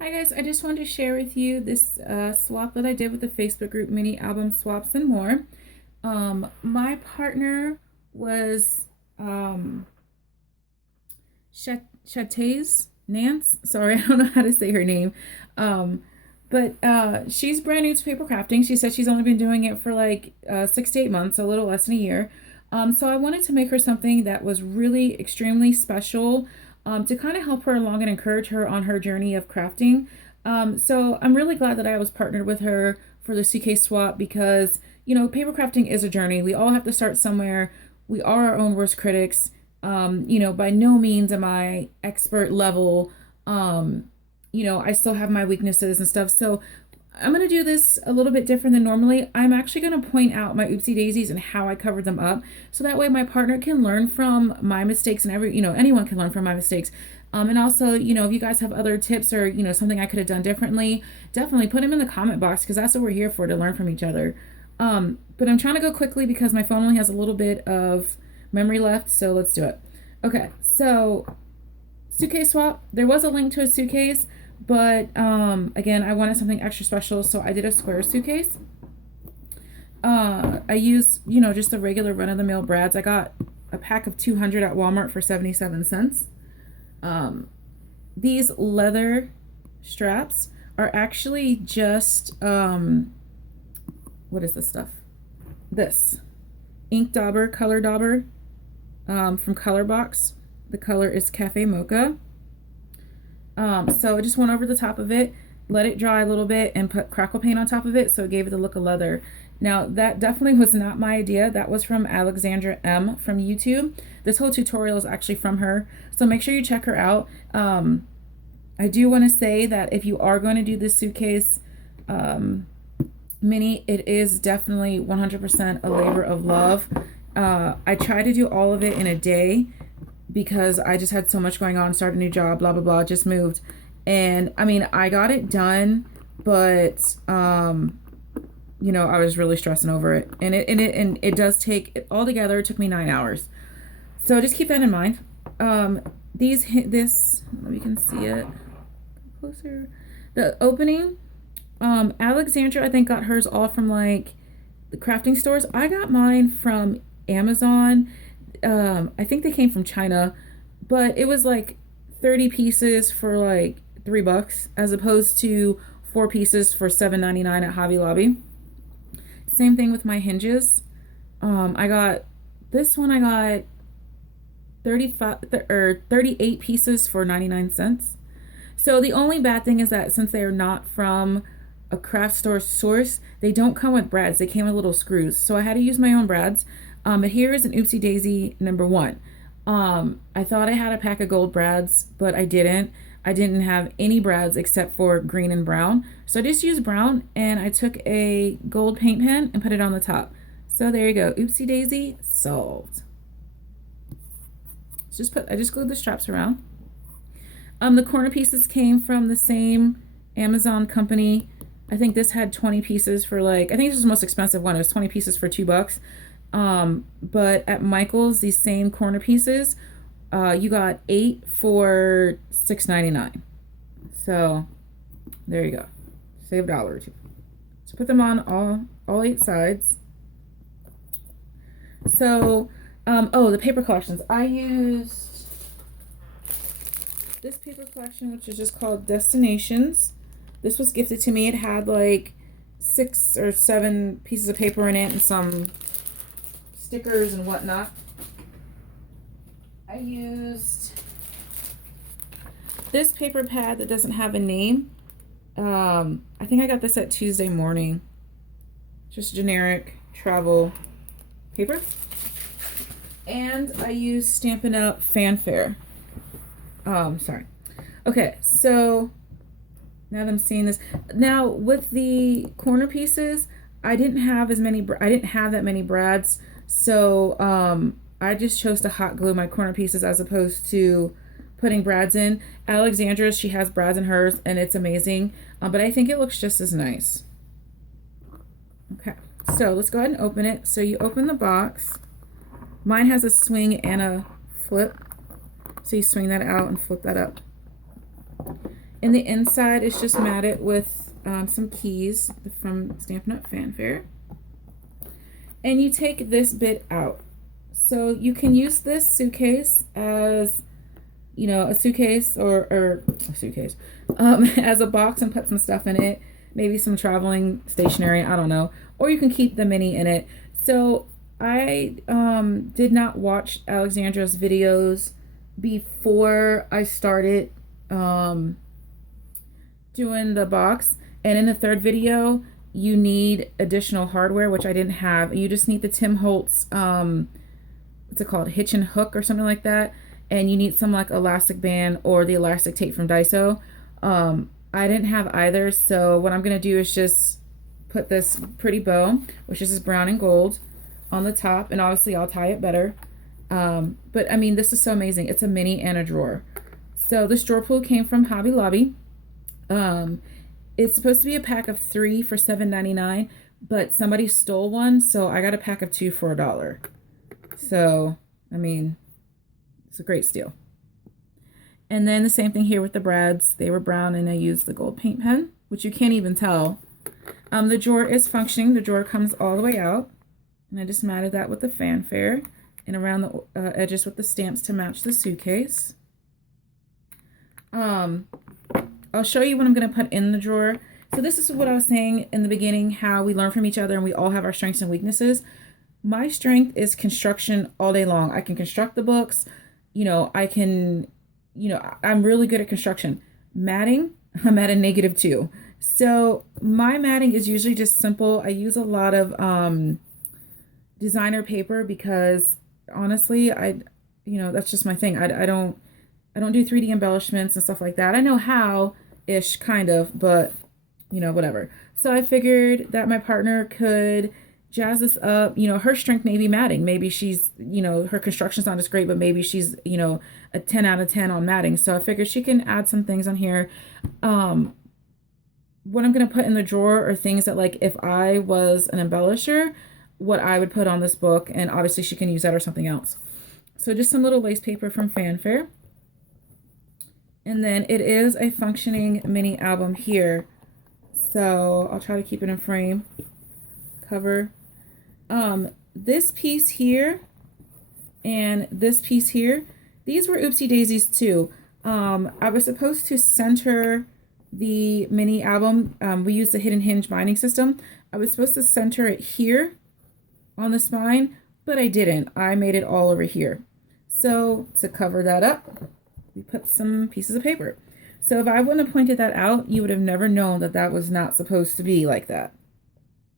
Hi guys, I just wanted to share with you this swap that I did with the Facebook group Mini Album Swaps and More. My partner was Suitcase Nance. Sorry, I don't know how to say her name. But she's brand new to paper crafting. She said she's only been doing it for like 6 to 8 months, so a little less than a year. So I wanted to make her something that was really extremely special to kind of help her along and encourage her on her journey of crafting. So I'm really glad that I was partnered with her for the suitcase swap because, paper crafting is a journey. We all have to start somewhere. We are our own worst critics. By no means am I expert level. I still have my weaknesses and stuff. So I'm going to do this a little bit different than normally. I'm actually going to point out my oopsie daisies and how I covered them up. So that way my partner can learn from my mistakes and anyone can learn from my mistakes. And also, if you guys have other tips or, something I could have done differently, definitely put them in the comment box because that's what we're here for, to learn from each other. But I'm trying to go quickly because my phone only has a little bit of memory left. So let's do it. Okay. So suitcase swap. There was a link to a suitcase. But again, I wanted something extra special, so I did a square suitcase. I used, just the regular run-of-the-mill brads. I got a pack of 200 at Walmart for 77 cents. These leather straps are actually just, what is this stuff? This. Ink Dauber, Color Dauber from Colorbox. The color is Cafe Mocha. So I just went over the top of it, let it dry a little bit, and put crackle paint on top of it so it gave it the look of leather. Now, that definitely was not my idea. That was from Alexandra M from YouTube. This whole tutorial is actually from her, so make sure you check her out. I do want to say that if you are going to do this suitcase mini, it is definitely 100% a labor of love. I tried to do all of it in a day, because I just had so much going on, started a new job, blah, blah, blah, just moved. And I mean, I got it done, but, I was really stressing over it. And it does take, all together, it took me 9 hours. So just keep that in mind. This, let me can see it closer. The opening, Alexandra, I think, got hers all from like the crafting stores. I got mine from Amazon. I think they came from China, but it was like 30 pieces for like $3 as opposed to 4 pieces for $7.99 at Hobby Lobby. Same thing with my hinges. I got 38 pieces for 99 cents. So the only bad thing is that since they are not from a craft store source, they don't come with brads. They came with little screws. So I had to use my own brads. But here is an oopsie daisy number 1. I thought I had a pack of gold brads, but I didn't. I didn't have any brads except for green and brown. So I just used brown, and I took a gold paint pen and put it on the top. So there you go. Oopsie daisy solved. I just glued the straps around. The corner pieces came from the same Amazon company. I think this had 20 pieces for I think this was the most expensive one. It was 20 pieces for $2. But at Michael's, these same corner pieces, you got 8 for $6.99. So there you go. Save $1 or $2. So put them on all 8 sides. So, the paper collections. I used this paper collection, which is just called Destinations. This was gifted to me. It had like 6 or 7 pieces of paper in it and some stickers and whatnot. I used this paper pad that doesn't have a name. I think I got this at Tuesday Morning. Just generic travel paper. And I used Stampin' Up! Fanfare. Sorry. Okay, so now that I'm seeing this, now with the corner pieces, I didn't have that many brads. So I just chose to hot glue my corner pieces as opposed to putting brads in. Alexandra's, she has brads in hers, and it's amazing. But I think it looks just as nice. Okay, so let's go ahead and open it. So you open the box. Mine has a swing and a flip. So you swing that out and flip that up. And the inside is just matted with some keys from Stampin' Up! Fanfare. And you take this bit out. So you can use this suitcase as, you know, a suitcase or a suitcase as a box and put some stuff in it, maybe some traveling stationery, I don't know, or you can keep the mini in it. So I did not watch Alexandra's videos before I started doing the box, and in the third video you need additional hardware, which I didn't have. You just need the Tim Holtz what's it called, hitch and hook or something like that, and you need some like elastic band or the elastic tape from Daiso. I didn't have either, so what I'm gonna do is just put this pretty bow, which is this brown and gold, on the top, and obviously I'll tie it better. But I mean, this is so amazing. It's a mini and a drawer. So this drawer pull came from Hobby Lobby. It's supposed to be a pack of 3 for $7.99, but somebody stole one, so I got a pack of 2 for $1. So, I mean, it's a great steal. And then the same thing here with the brads. They were brown, and I used the gold paint pen, which you can't even tell. The drawer is functioning. The drawer comes all the way out, and I just matted that with the fanfare and around the edges with the stamps to match the suitcase. I'll show you what I'm going to put in the drawer. So this is what I was saying in the beginning, how we learn from each other and we all have our strengths and weaknesses. My strength is construction all day long. I can construct the books. You know, I can, you know, I'm really good at construction. Matting, I'm at a -2. So my matting is usually just simple. I use a lot of designer paper because honestly, that's just my thing. I don't do 3D embellishments and stuff like that. I know how-ish, kind of, but, you know, whatever. So I figured that my partner could jazz this up. You know, her strength may be matting. Maybe she's, you know, her construction's not as great, but maybe she's, you know, a 10 out of 10 on matting. So I figured she can add some things on here. What I'm going to put in the drawer are things that, like, if I was an embellisher, what I would put on this book, and obviously she can use that or something else. So just some little lace paper from Fanfare. And then it is a functioning mini album here. So I'll try to keep it in frame. Cover. This piece here and this piece here, these were oopsie daisies too. I was supposed to center the mini album. We used the hidden hinge binding system. I was supposed to center it here on the spine, but I didn't. I made it all over here. So to cover that up, we put some pieces of paper. So if I wouldn't have pointed that out, you would have never known that that was not supposed to be like that.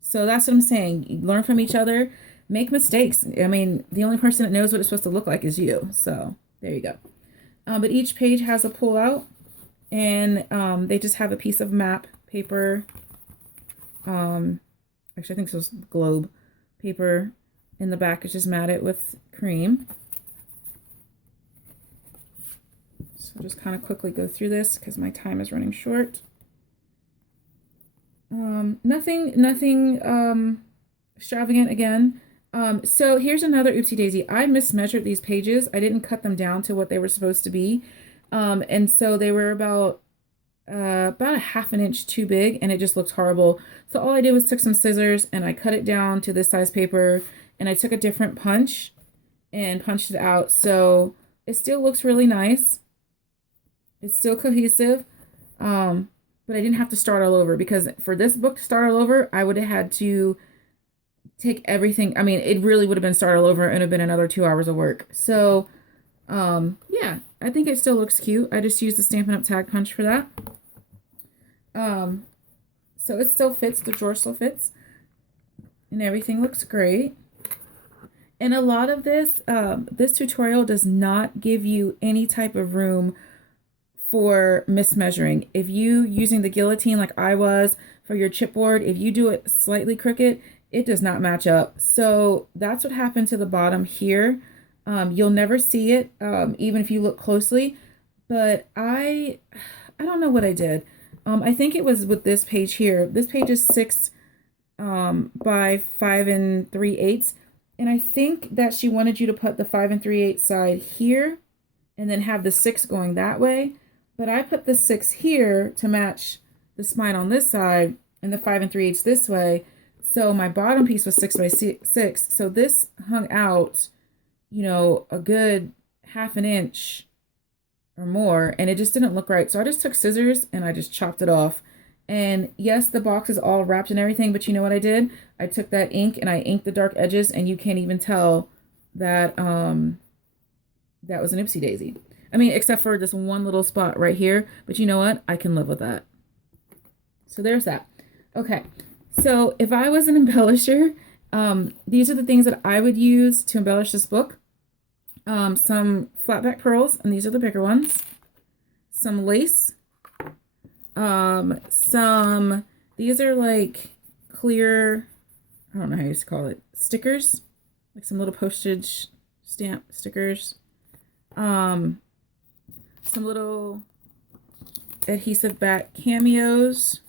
So that's what I'm saying. You learn from each other, make mistakes. I mean, the only person that knows what it's supposed to look like is you. So there you go. But each page has a pull out, and they just have a piece of map paper. Actually, I think this was globe paper. In the back is just matted with cream. So I'll just kind of quickly go through this because my time is running short. Nothing extravagant again. So here's another oopsie daisy. I mismeasured these pages. I didn't cut them down to what they were supposed to be. And so they were about a ½ inch too big, and it just looked horrible. So all I did was took some scissors and I cut it down to this size paper, and I took a different punch and punched it out. So it still looks really nice. It's still cohesive. But I didn't have to start all over, because for this book to start all over, I would have had to take everything. I mean, it really would have been start all over and it would have been another 2 hours of work. So, yeah, I think it still looks cute. I just used the Stampin' Up! Tag punch for that. So it still fits, the drawer still fits, and everything looks great. And a lot of this, this tutorial does not give you any type of room for mismeasuring. If you using the guillotine like I was for your chipboard, if you do it slightly crooked, it does not match up. So that's what happened to the bottom here. You'll never see it, even if you look closely, but I don't know what I did. I think it was with this page here. This page is 6 by 5 3/8, and I think that she wanted you to put the 5 3/8 side here and then have the 6 going that way. but I put the 6 here to match the spine on this side and the 5 3/8 this way. So my bottom piece was 6 by 6. So this hung out, you know, a good half an inch or more, and it just didn't look right. So I just took scissors and I just chopped it off. And yes, the box is all wrapped and everything, but you know what I did? I took that ink and I inked the dark edges, and you can't even tell that that was an oopsie daisy. I mean, except for this one little spot right here, but you know what? I can live with that. So there's that. Okay, so if I was an embellisher, these are the things that I would use to embellish this book. Some flatback pearls, and these are the bigger ones. Some lace. These are like clear, I don't know how you call it, stickers, like some little postage stamp stickers. Some little adhesive back cameos.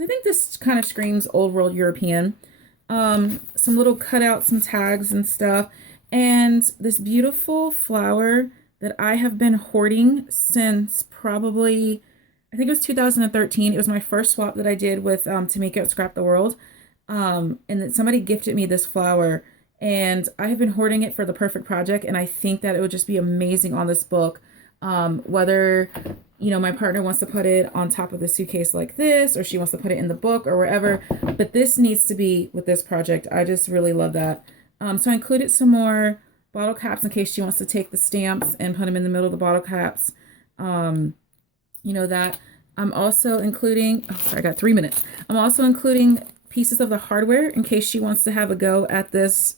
I think this kind of screams old world European. Some little cutouts, some tags and stuff. And this beautiful flower that I have been hoarding since probably, I think it was 2013. It was my first swap that I did with Tamika at Scrap the World. And then somebody gifted me this flower, and I have been hoarding it for the perfect project, and I think that it would just be amazing on this book. Whether, you know, my partner wants to put it on top of the suitcase like this, or she wants to put it in the book or wherever, but this needs to be with this project. I just really love that. So I included some more bottle caps in case she wants to take the stamps and put them in the middle of the bottle caps. You know that. I'm also including, oh, sorry, I got 3 minutes. I'm also including pieces of the hardware in case she wants to have a go at this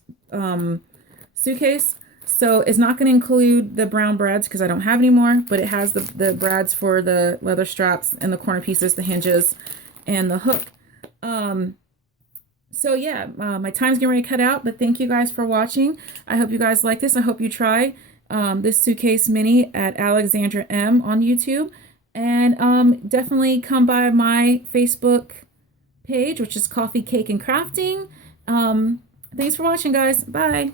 suitcase. So it's not going to include the brown brads because I don't have any more, but it has the brads for the leather straps and the corner pieces, the hinges, and the hook. So yeah, my time's getting ready to cut out, but thank you guys for watching. I hope you guys like this. I hope you try this suitcase mini at Alexandra M on YouTube. And definitely come by my Facebook page, which is Coffee, Cake, and Crafting. Thanks for watching, guys. Bye.